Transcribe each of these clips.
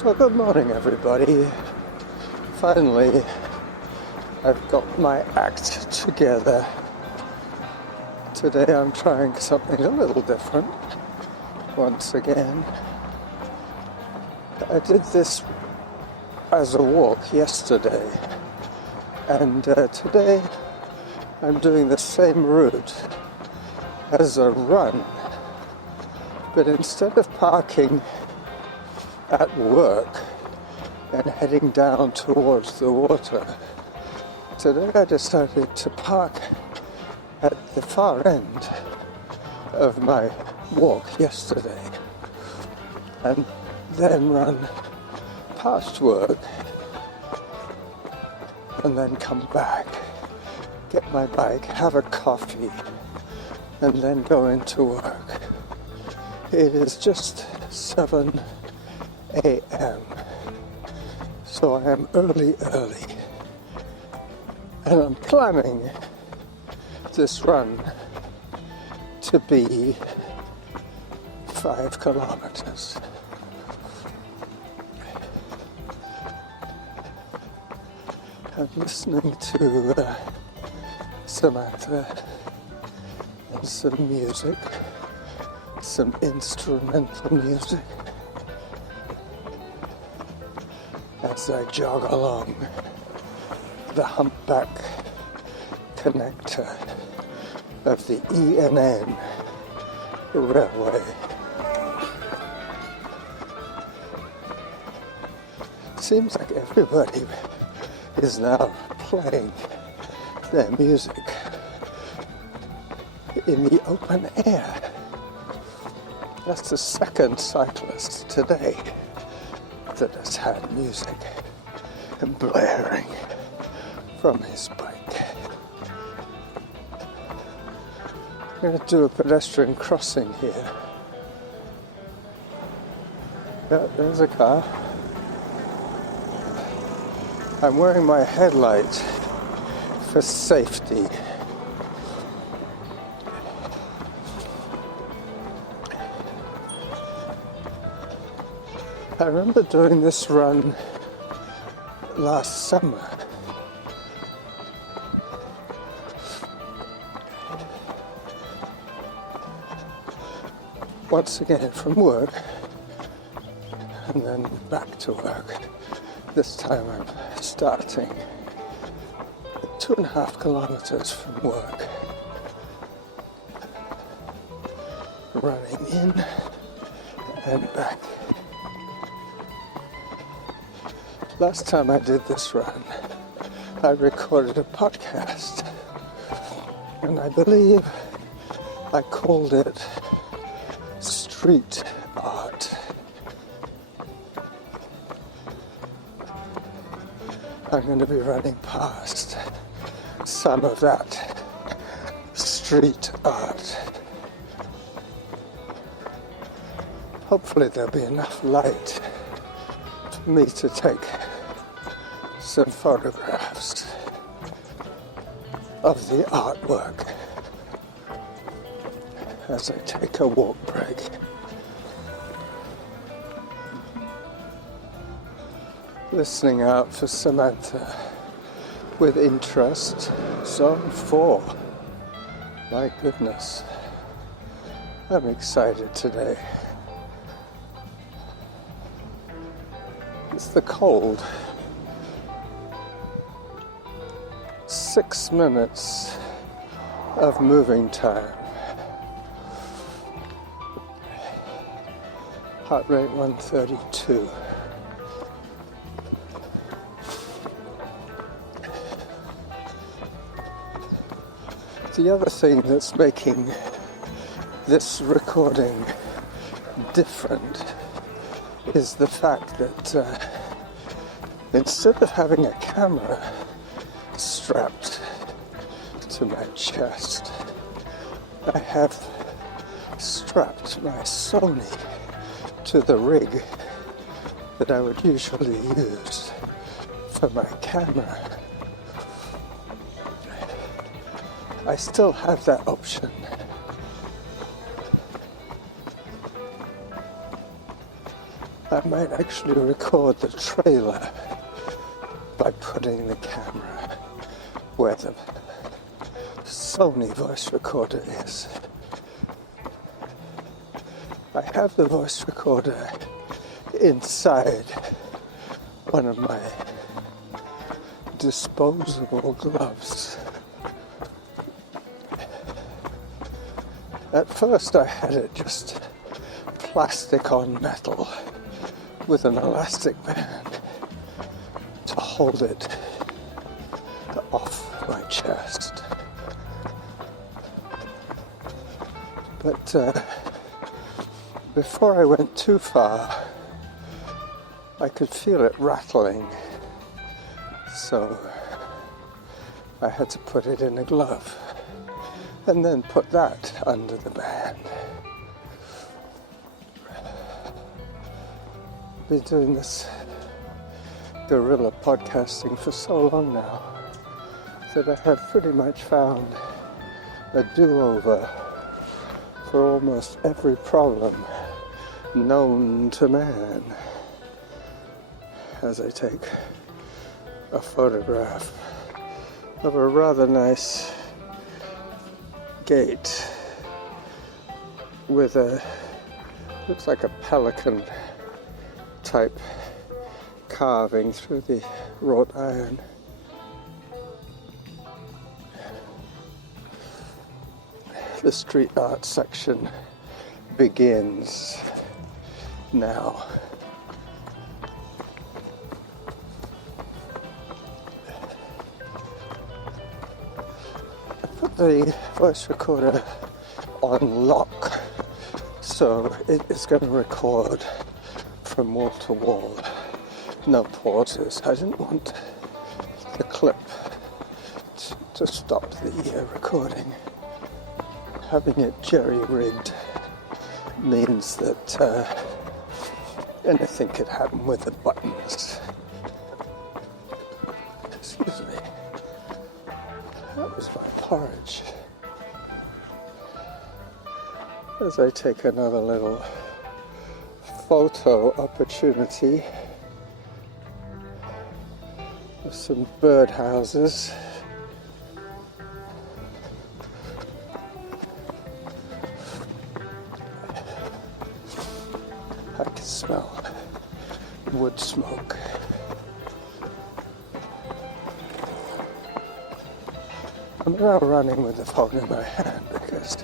So good morning, everybody. Finally, I've got my act together. Today I'm trying something a little different, once again. I did this as a walk yesterday, and today I'm doing the same route as a run, but instead of parking at work and heading down towards the water, today I decided to park at the far end of my walk yesterday and then run past work and then come back, get my bike, have a coffee, and then go into work. It is just 7 a.m. So I am early, and I'm planning this run to be 5 kilometers. I'm listening to Samantha and some music, some instrumental music, as I jog along the Humpback Connector of the E&N Railway. Seems like everybody is now playing their music in the open air. That's the second cyclist today that has had music and blaring from his bike. I'm going to do a pedestrian crossing here. Yeah, there's a car. I'm wearing my headlight for safety. I remember doing this run last summer. Once again from work and then back to work. This time I'm starting 2.5 kilometers from work, running in and back. Last time I did this run, I recorded a podcast, and I believe I called it Street Art. I'm going to be running past some of that street art. Hopefully there'll be enough light for me to take some photographs of the artwork as I take a walk break. Listening out for Samantha with interest. Zone 4. My goodness. I'm excited today. It's the cold. 6 minutes of moving time. Heart rate 132. The other thing that's making this recording different is the fact that instead of having a camera strapped to my chest, I have strapped my Sony to the rig that I would usually use for my camera. I still have that option. I might actually record the trailer by putting the camera where the Sony voice recorder is. I have the voice recorder inside one of my disposable gloves. At first I had it just plastic on metal with an elastic band to hold it off my chest. But before I went too far, I could feel it rattling, so I had to put it in a glove and then put that under the band. I've been doing this guerrilla podcasting for so long now that I have pretty much found a do-over for almost every problem known to man. As I take a photograph of a rather nice gate with looks like a pelican type carving through the wrought iron. The street art section begins now. I put the voice recorder on lock, so it is going to record from wall to wall. No pauses. I didn't want the clip to stop the recording. Having it jerry-rigged means that anything could happen with the buttons. Excuse me. That was my porridge. As I take another little photo opportunity of some birdhouses. I can smell wood smoke. I'm now running with the phone in my hand because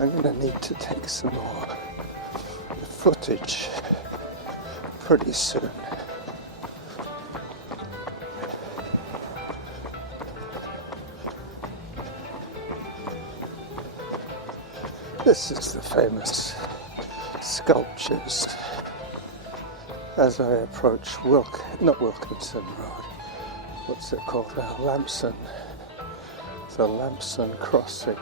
I'm going to need to take some more footage pretty soon. This is the famous sculptures as I approach not Wilkinson Road, what's it called now? Lampson. The Lampson Crossing.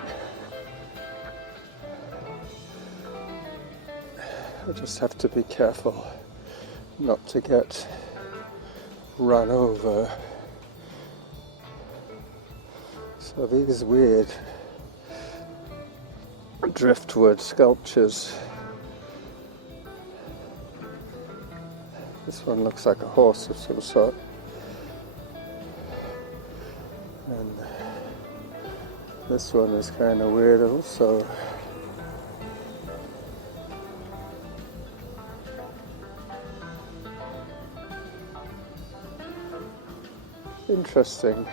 I just have to be careful not to get run over. So these weird driftwood sculptures. This one looks like a horse of some sort. And this one is kind of weird also. Interesting.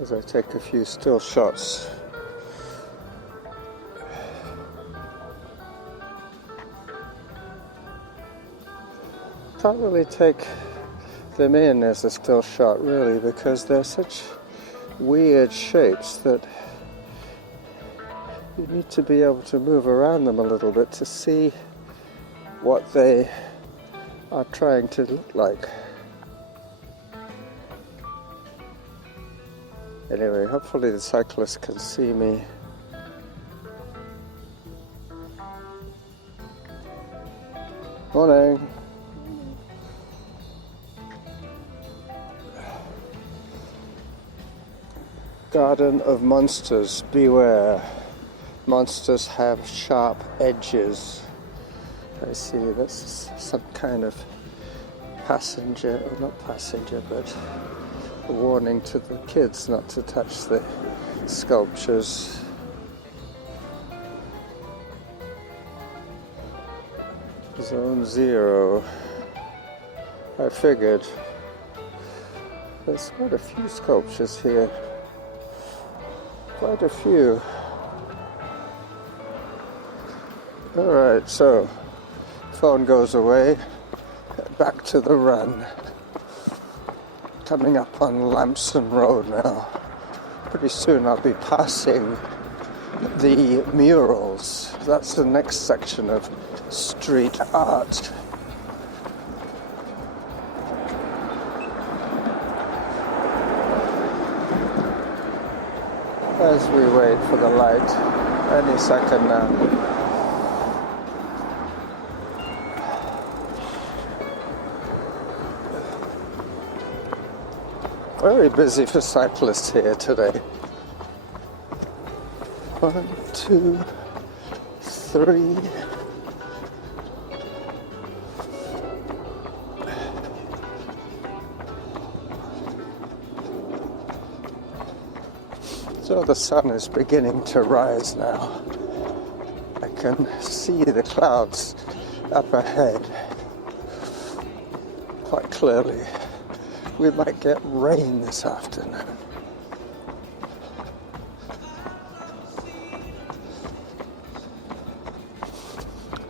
As I take a few still shots. Can't really take them in as a still shot really, because they're such weird shapes that you need to be able to move around them a little bit to see what they are trying to look like. Anyway, hopefully the cyclist can see me. Morning. Garden of monsters, beware. monsters have sharp edges. I see that's some kind of passenger, or not passenger, but a warning to the kids not to touch the sculptures. Zone 0. I figured there's quite a few sculptures here. Quite a few. Alright, so phone goes away. Back to the run. Coming up on Lamson Road now. Pretty soon I'll be passing the murals. That's the next section of street art. As we wait for the light, any second now. Very busy for cyclists here today. 1, 2, 3. So the sun is beginning to rise now. I can see the clouds up ahead quite clearly. We might get rain this afternoon.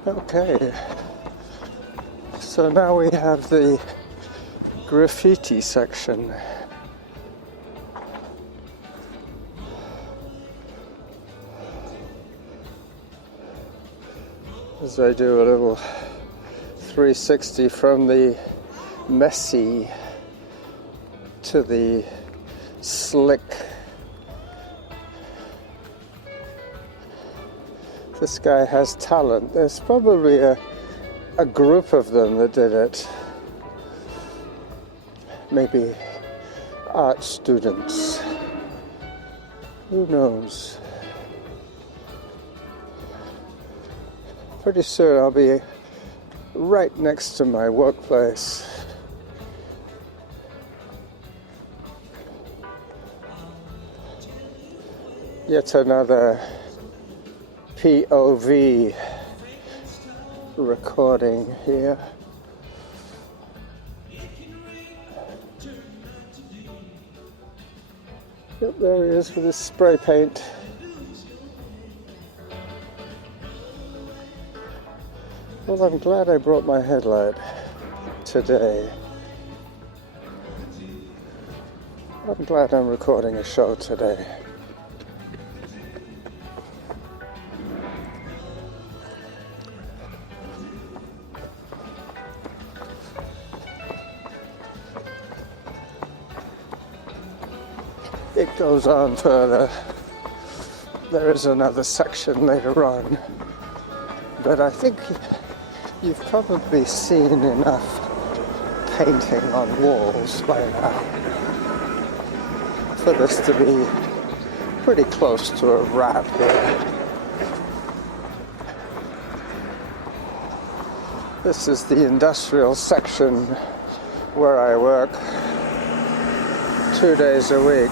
Okay, so now we have the graffiti section. As I do a little 360 from the messy to the slick. This guy has talent. There's probably a group of them that did it. Maybe art students. Who knows? Pretty soon I'll be right next to my workplace. Yet another POV recording here. Yep, there he is with his spray paint. Well, I'm glad I brought my headlight today. I'm glad I'm recording a show today. It goes on further. There is another section later on, but I think you've probably seen enough painting on walls by now for this to be pretty close to a wrap here. This is the industrial section where I work 2 days a week.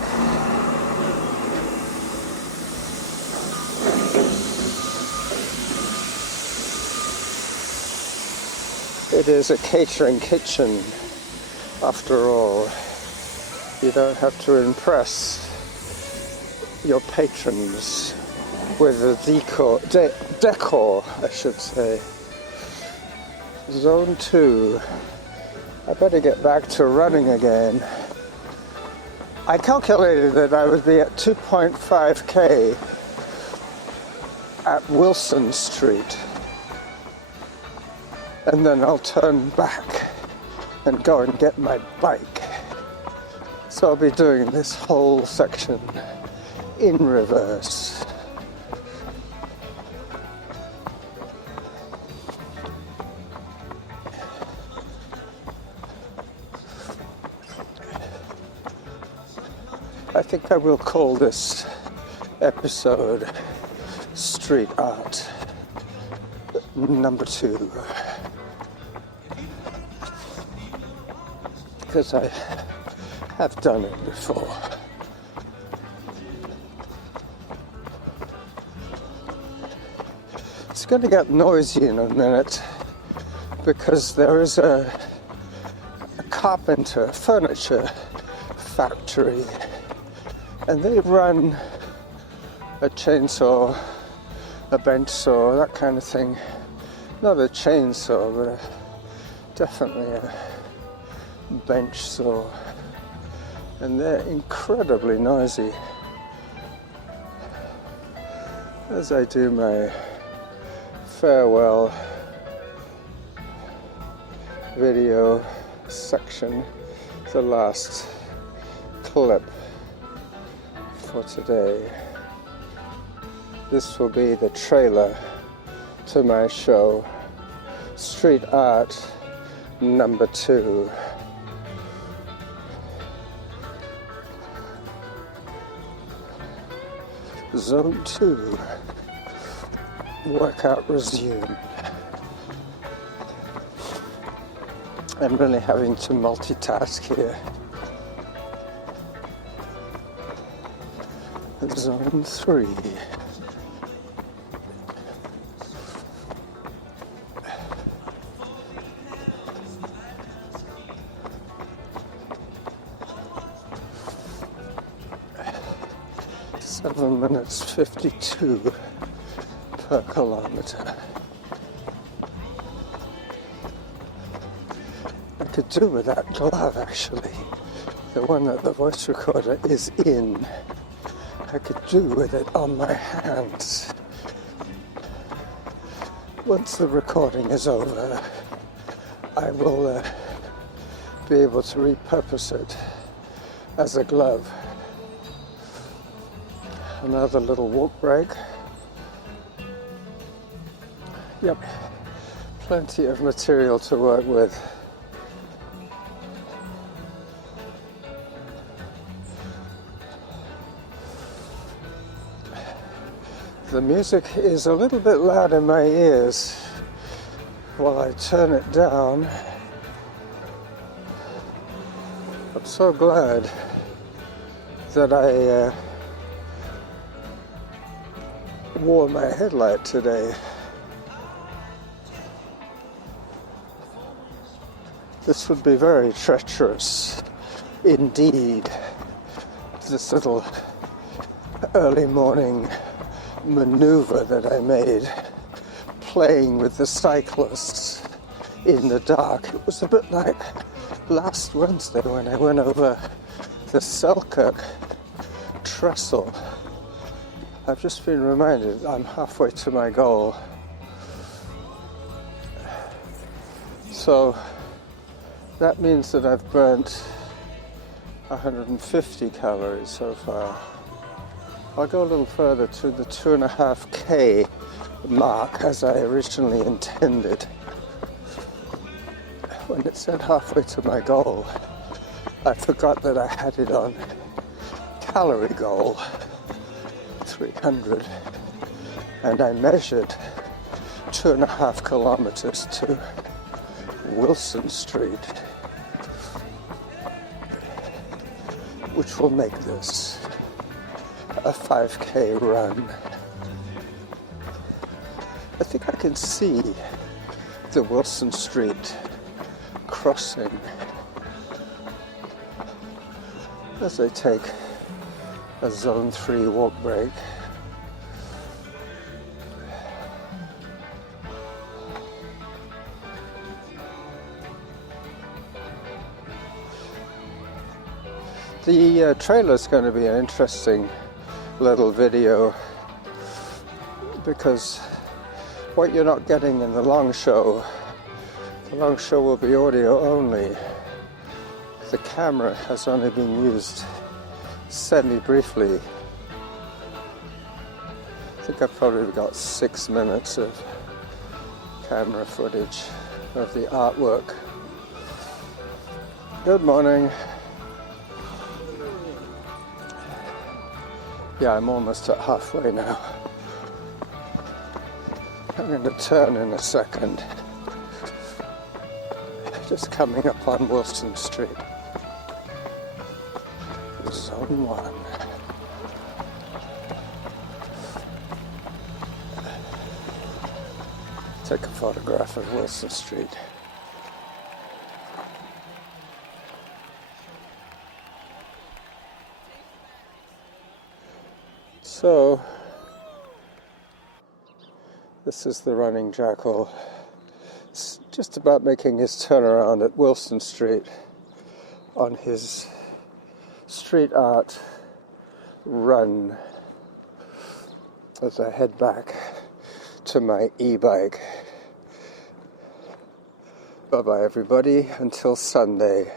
It is a catering kitchen, after all. You don't have to impress your patrons with the decor, I should say. Zone 2. I better get back to running again. I calculated that I would be at 2.5k at Wilson Street. And then I'll turn back and go and get my bike. So I'll be doing this whole section in reverse. I think I will call this episode street art number 2, because I have done it before. It's going to get noisy in a minute because there is a carpenter furniture factory, and they run a chainsaw, a bench saw, that kind of thing. Not a chainsaw, but definitely a bench saw. And they're incredibly noisy. As I do my farewell video section, the last clip for today. This will be the trailer to my show, Street Art number 2. Zone 2. Workout resumed. I'm really having to multitask here. Zone 3. Seven minutes 52 per kilometer. I could do with that glove, actually. The one that the voice recorder is in. I could do with it on my hands. Once the recording is over, I will be able to repurpose it as a glove. Another little walk break. Yep, plenty of material to work with. The music is a little bit loud in my ears. While I turn it down, I'm so glad that I wore my headlight today. This would be very treacherous indeed, this little early morning maneuver that I made, playing with the cyclists in the dark. It was a bit like last Wednesday when I went over the Selkirk trestle. I've just been reminded I'm halfway to my goal. So that means that I've burnt 150 calories so far. I'll go a little further to the 2.5K mark as I originally intended. When it said halfway to my goal, I forgot that I had it on calorie goal 300, and I measured 2.5 kilometers to Wilson Street, which will make this a 5K run. I think I can see the Wilson Street crossing as I take a Zone 3 walk break. The trailer is going to be an interesting little video because what you're not getting in the long show will be audio only. The camera has only been used semi-briefly. I think I've probably got 6 minutes of camera footage of the artwork. Good morning. Yeah, I'm almost at halfway now. I'm going to turn in a second. Just coming up on Wilson Street. Zone 1. Take a photograph of Wilson Street. So, this is the running jackal. It's just about making his turnaround at Wilson Street on his street art run as I head back to my e-bike. Bye-bye everybody, until Sunday.